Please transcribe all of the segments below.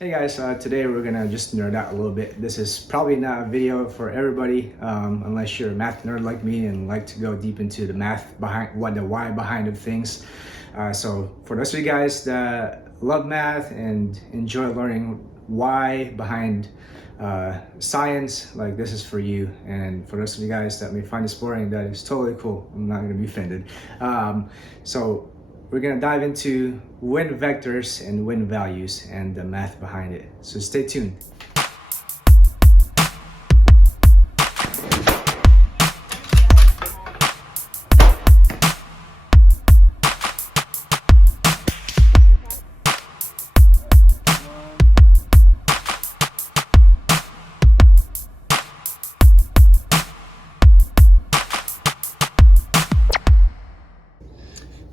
Hey guys, today we're gonna just nerd out a little bit. This is probably not a video for everybody, unless you're a math nerd like me and like to go deep into the math behind the why behind of things. So for those of you guys that love math and enjoy learning why behind science, like this is for you. And for those of you guys that may find this boring, that is totally cool. I'm not gonna be offended. So we're gonna dive into wind vectors and wind values and the math behind it. So stay tuned.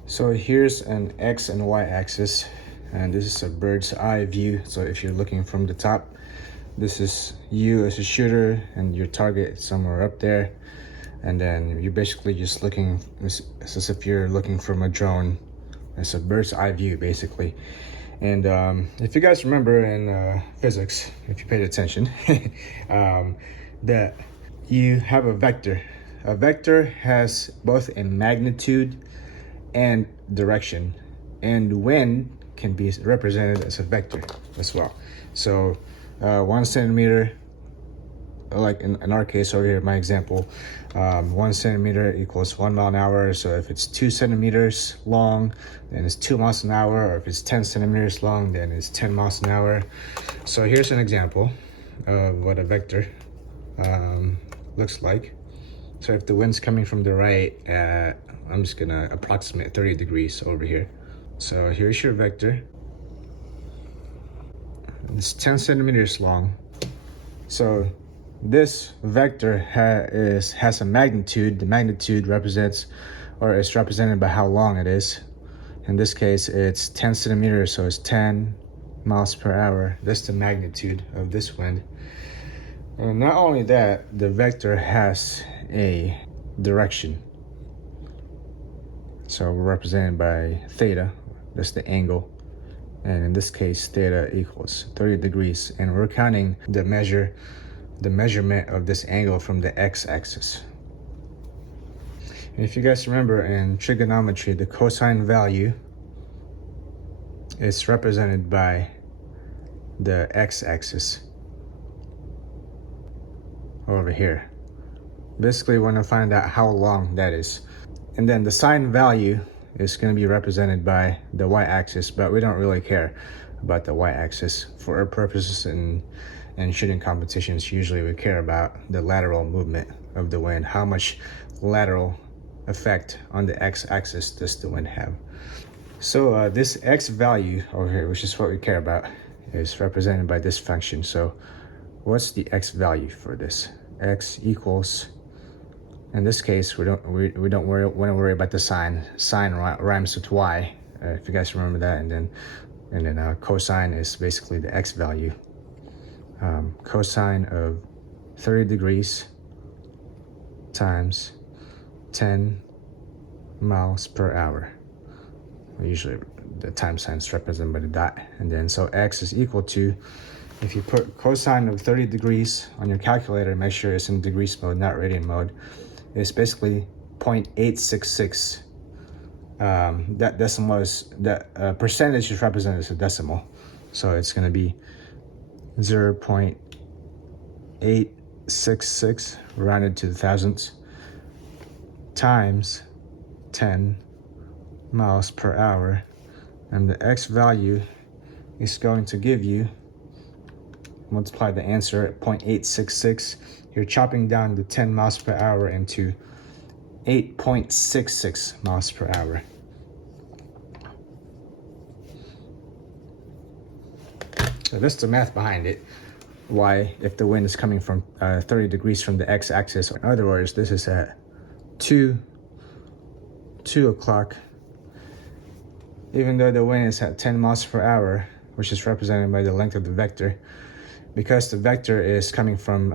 So here's an X and Y axis, and this is a bird's eye view. So if you're looking from the top, this is you as a shooter and your target is somewhere up there. And then you're basically just looking as if you're looking from a drone. It's a bird's eye view basically. And if you guys remember in physics, if you paid attention, that you have a vector. A vector has both a magnitude and direction, and wind can be represented as a vector as well. So 1 centimeter, like in our case over here, my example, 1 centimeter equals 1 mile an hour. So if it's 2 centimeters long, then it's 2 miles an hour, or if it's 10 centimeters long, then it's 10 miles an hour. So here's an example of what a vector looks like. So if the wind's coming from the right, I'm just gonna approximate 30 degrees over here. So here's your vector. It's 10 centimeters long. So this vector has a magnitude. The magnitude represents, or is represented by how long it is. In this case, it's 10 centimeters, so it's 10 miles per hour. That's the magnitude of this wind. And not only that, the vector has a direction. So we're represented by theta, that's the angle. And in this case, theta equals 30 degrees. And we're counting the measurement of this angle from the x-axis. And if you guys remember in trigonometry, the cosine value is represented by the x-axis over here. Basically, we want to find out how long that is. And then the sine value is going to be represented by the y-axis, but we don't really care about the y-axis. For our purposes in shooting competitions, usually we care about the lateral movement of the wind. How much lateral effect on the x-axis does the wind have? So this x value over here, which is what we care about, is represented by this function. So what's the x value for this? X equals, in this case, we don't want to worry about the sign. Sine rhymes with y, if you guys remember that. And then cosine is basically the x value. Cosine of 30 degrees times 10 miles per hour. Usually the time sign is represented by the dot. And then so x is equal to, if you put cosine of 30 degrees on your calculator, make sure it's in degrees mode, not radian mode. It's basically 0.866. That decimal is, that percentage is represented as a decimal. So it's gonna be 0.866 rounded to the thousandths times 10 miles per hour. And the x value is going to give you, multiply the answer at 0.866. You're chopping down the 10 miles per hour into 8.66 miles per hour. So that's the math behind it. Why, if the wind is coming from 30 degrees from the x-axis, in other words, this is at 2 o'clock, even though the wind is at 10 miles per hour, which is represented by the length of the vector, because the vector is coming from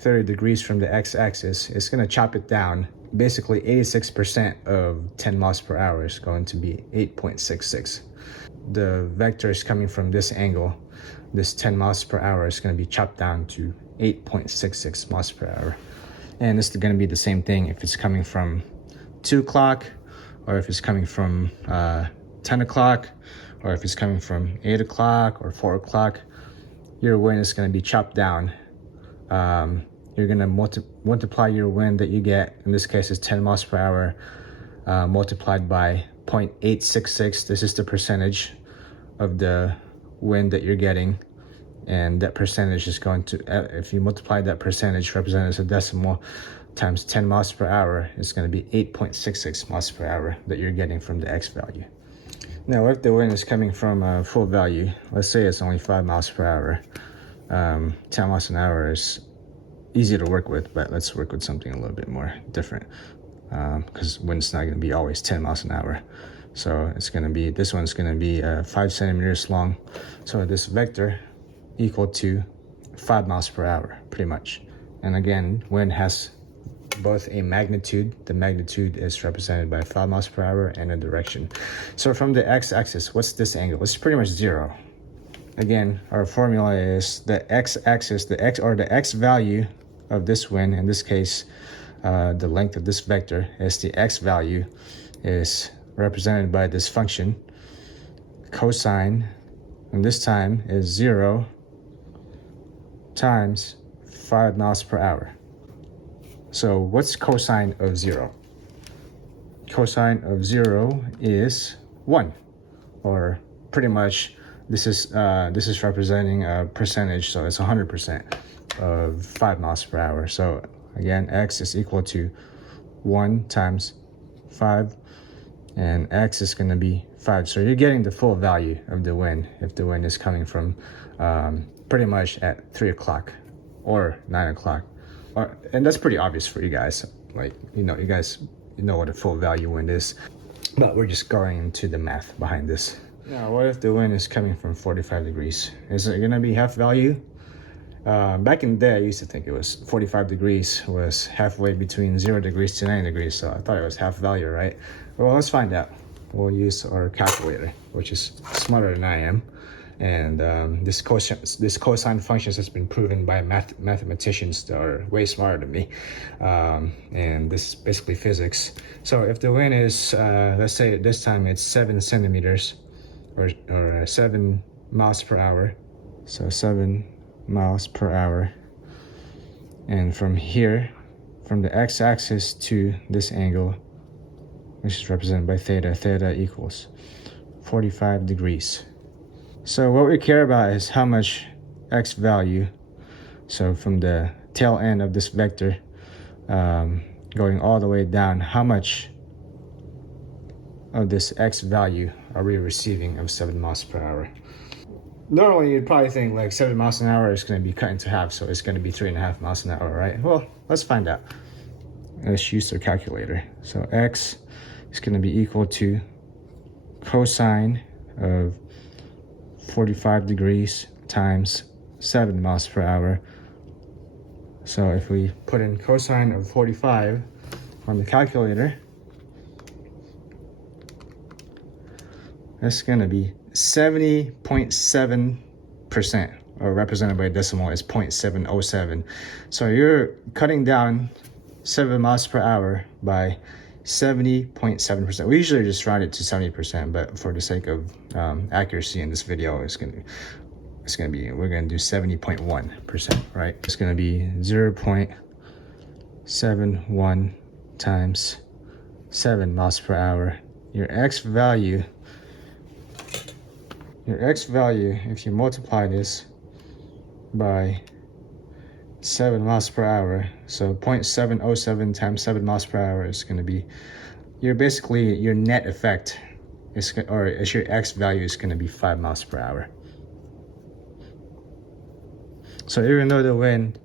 30 degrees from the x-axis, it's going to chop it down. Basically 86% of 10 miles per hour is going to be 8.66. The vector is coming from this angle, this 10 miles per hour is going to be chopped down to 8.66 miles per hour. And this is going to be the same thing if it's coming from 2 o'clock, or if it's coming from 10 o'clock, or if it's coming from 8 o'clock or 4 o'clock. Your wind is going to be chopped down. You're going to multiply your wind that you get, in this case is 10 miles per hour, multiplied by 0.866. This is the percentage of the wind that you're getting, and that percentage is going to, if you multiply that percentage represented as a decimal times 10 miles per hour, it's going to be 8.66 miles per hour that you're getting from the X value. Now, if the wind is coming from full value, let's say it's only 5 miles per hour, 10 miles an hour is easy to work with, but let's work with something a little bit more different, because wind's not going to be always 10 miles an hour. So it's going to be, this one's going to be 5 centimeters long. So this vector equal to 5 miles per hour, pretty much. And again, wind has both a magnitude. The magnitude is represented by 5 miles per hour, and a direction. So from the x-axis, what's this angle? It's pretty much 0. Again, our formula is the x-axis, the x value of this wind. In this case, the length of this vector is the x value, is represented by this function cosine, and this time is 0 times 5 miles per hour. So what's cosine of 0? Cosine of 0 is 1, or pretty much this is representing a percentage, so it's 100% of 5 miles per hour. So again, x is equal to 1 times 5, and x is going to be 5. So you're getting the full value of the wind if the wind is coming from pretty much at 3 o'clock or 9 o'clock. And that's pretty obvious for you guys. Like, you guys know what a full value wind is, but we're just going into the math behind this. Now, what if the wind is coming from 45 degrees? Is it going to be half value? Back in the day, I used to think it was 45 degrees was halfway between 0 degrees to 9 degrees, so I thought it was half value, right? Well, let's find out. We'll use our calculator, which is smarter than I am. And this cosine functions has been proven by mathematicians that are way smarter than me. And this is basically physics. So if the wind is, let's say at this time it's 7 centimeters, or 7 miles per hour. So 7 miles per hour. And from here, from the x-axis to this angle, which is represented by theta, theta equals 45 degrees. So what we care about is how much x value, so from the tail end of this vector going all the way down, how much of this x value are we receiving of 7 miles per hour? Normally you'd probably think like 7 miles an hour is going to be cut into half, so it's going to be 3.5 miles an hour, right? Well, let's find out. Let's use the calculator. So x is going to be equal to cosine of 45 degrees times 7 miles per hour. So if we put in cosine of 45 on the calculator, that's going to be 70.7%, or represented by a decimal is 0.707. So you're cutting down 7 miles per hour by 70.7%. We usually just round it to 70%, but for the sake of accuracy in this video, we're gonna do 70.1%, right? It's gonna be 0.71 times 7 miles per hour. Your x value, if you multiply this by 7 miles per hour, so 0.707 times 7 miles per hour is going to be, your net effect is, or your x value is going to be 5 miles per hour. So even though the wind,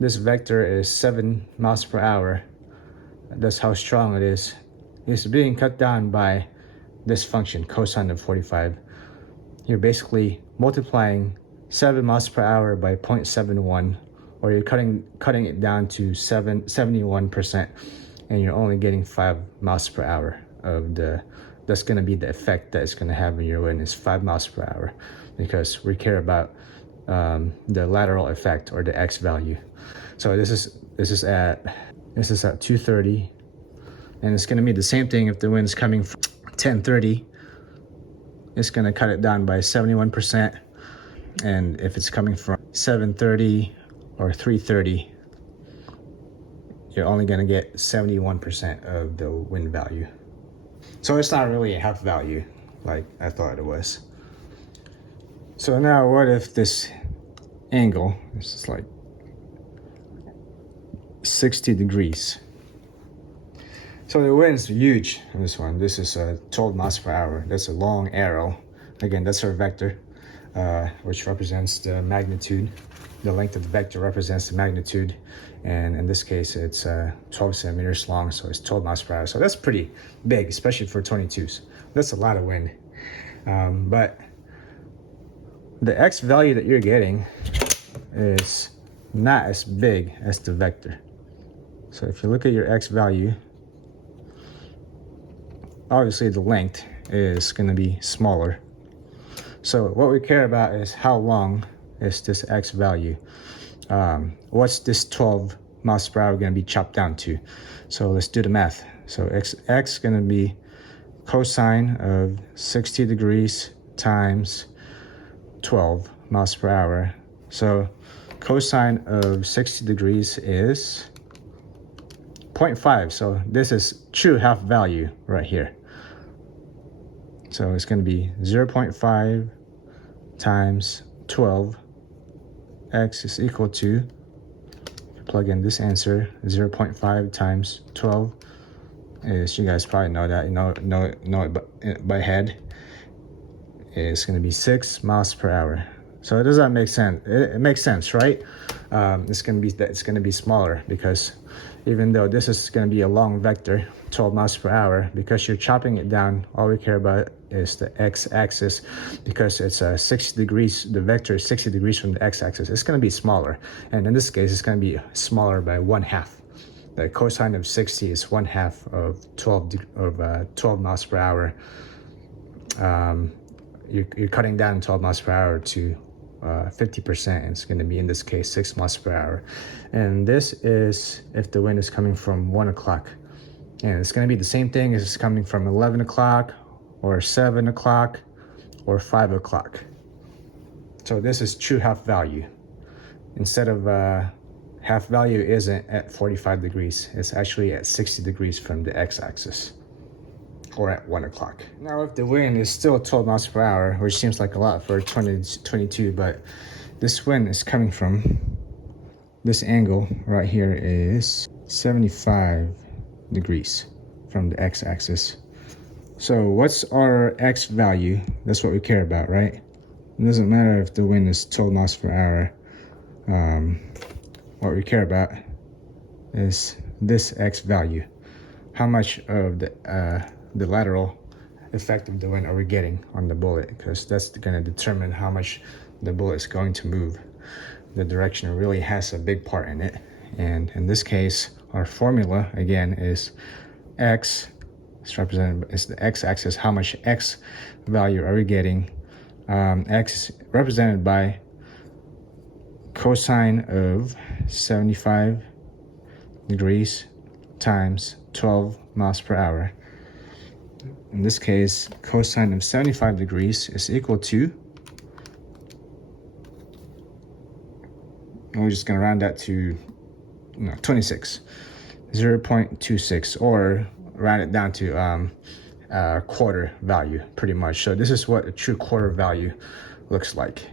this vector is 7 miles per hour, that's how strong it is, it's being cut down by this function, cosine of 45. You're basically multiplying 7 miles per hour by 0.71, or you're cutting it down to 71%, and you're only getting 5 miles per hour of that's going to be the effect that it's going to have in your wind, is 5 miles per hour. because we care about the lateral effect or the X value. So this is at 230, and it's going to be the same thing if the wind's coming from 1030. It's going to cut it down by 71%, and if it's coming from 730 or 330, you're only going to get 71% of the wind value. So it's not really a half value like I thought it was. So now what if this angle is like 60 degrees? So the wind's huge on this one. This is 12 miles per hour. That's a long arrow. Again, that's our vector, which represents the magnitude. The length of the vector represents the magnitude. And in this case, it's 12 centimeters long, so it's 12 miles per hour. So that's pretty big, especially for 22s. That's a lot of wind. But the X value that you're getting is not as big as the vector. So if you look at your X value, obviously the length is going to be smaller. So what we care about is how long is this X value. What's this 12 miles per hour going to be chopped down to? So let's do the math. So X is going to be cosine of 60 degrees times 12 miles per hour. So cosine of 60 degrees is 0.5. So this is true half value right here. So it's going to be 0.5 times 12. X is equal to, plug in this answer, 0.5 times 12 is, you guys probably know that, know it by head. It's going to be 6 miles per hour. So does that make sense? It makes sense, right? It's going to be smaller, because even though this is going to be a long vector, 12 miles per hour, because you're chopping it down, all we care about is the x-axis, because it's 60 degrees. The vector is 60 degrees from the x-axis. It's going to be smaller, and in this case, it's going to be smaller by 1/2. The cosine of 60 is 1/2 of 12 miles per hour. You're cutting down 12 miles per hour to 50%. It's going to be, in this case, 6 miles per hour. And this is if the wind is coming from 1 o'clock. And it's going to be the same thing as it's coming from 11 o'clock or 7 o'clock or 5 o'clock. So this is true half value. Instead of half value isn't at 45 degrees. It's actually at 60 degrees from the x-axis, or at 1 o'clock. Now, if the wind is still 12 miles per hour, which seems like a lot for 22, but this wind is coming from this angle right here is 75 degrees from the x-axis. So what's our x value? That's what we care about, right? It doesn't matter if the wind is 12 miles per hour. What we care about is this x value. How much of the lateral effect of the wind are we getting on the bullet? Because that's going to determine how much the bullet is going to move. The direction really has a big part in it. And in this case, our formula again is x. It's represented as the x-axis. How much x value are we getting? X is represented by cosine of 75 degrees times 12 miles per hour. In this case, cosine of 75 degrees is equal to, we're just going to round that to 26, 0.26, or round it down to quarter value, pretty much. So this is what a true quarter value looks like.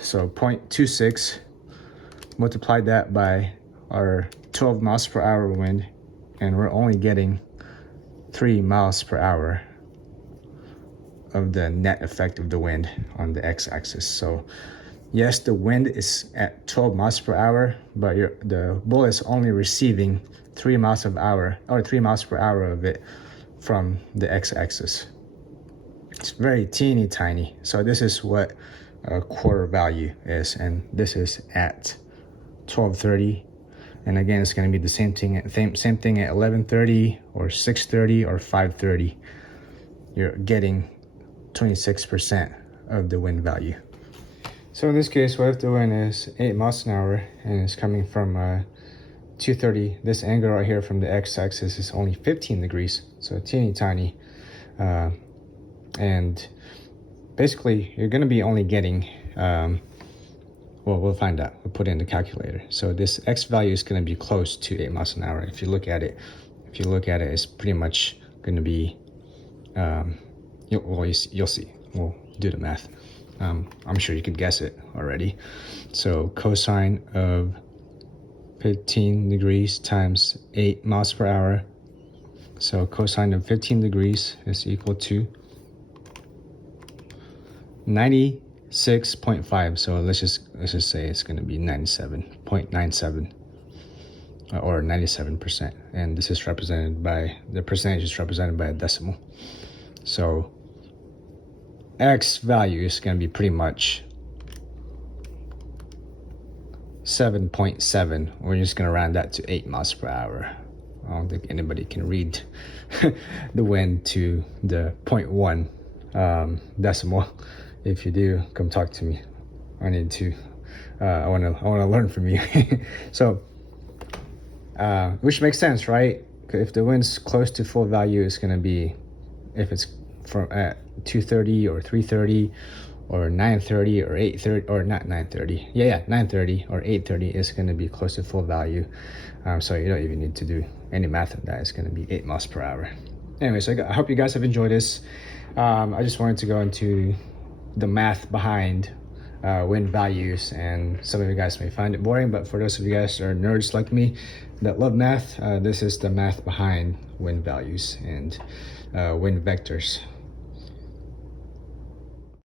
So 0.26, multiply that by our 12 miles per hour wind, and we're only getting 3 miles per hour of the net effect of the wind on the x-axis. So yes, the wind is at 12 miles per hour, but the bullet is only receiving 3 miles per hour of it from the x-axis. It's very teeny tiny. So this is what a quarter value is, and this is at 12:30. And again, it's going to be the same thing at 11:30 or 6:30 or 5:30. You're getting 26% of the wind value. So in this case, what if the wind is 8 miles an hour and it's coming from 230, this angle right here from the x-axis is only 15 degrees, so teeny tiny. And basically, you're going to be only getting, well, we'll find out. We'll put it in the calculator. So this x value is going to be close to 8 miles an hour. If you look at it, it's pretty much going to be, you'll see. We'll do the math. I'm sure you could guess it already. So cosine of 15 degrees times 8 miles per hour. So cosine of 15 degrees is equal to 96.5. So let's just say it's going to be 97.97 or 97%. And this is represented by, the percentage is represented by a decimal. So x value is going to be pretty much 7.7. We're just going to round that to 8 miles per hour. I don't think anybody can read the wind to the 0.1 decimal. If you do, come talk to me. I need to. I want to learn from you. So, which makes sense, right? If the wind's close to full value, it's going to be, if it's from at 230 or 330 or 930 or 830 or not 930. Yeah, 930 or 830 is going to be close to full value. So you don't even need to do any math on that. It's going to be 8 miles per hour. Anyway, so I hope you guys have enjoyed this. I just wanted to go into the math behind wind values, and some of you guys may find it boring, but for those of you guys that are nerds like me that love math, this is the math behind wind values and wind vectors.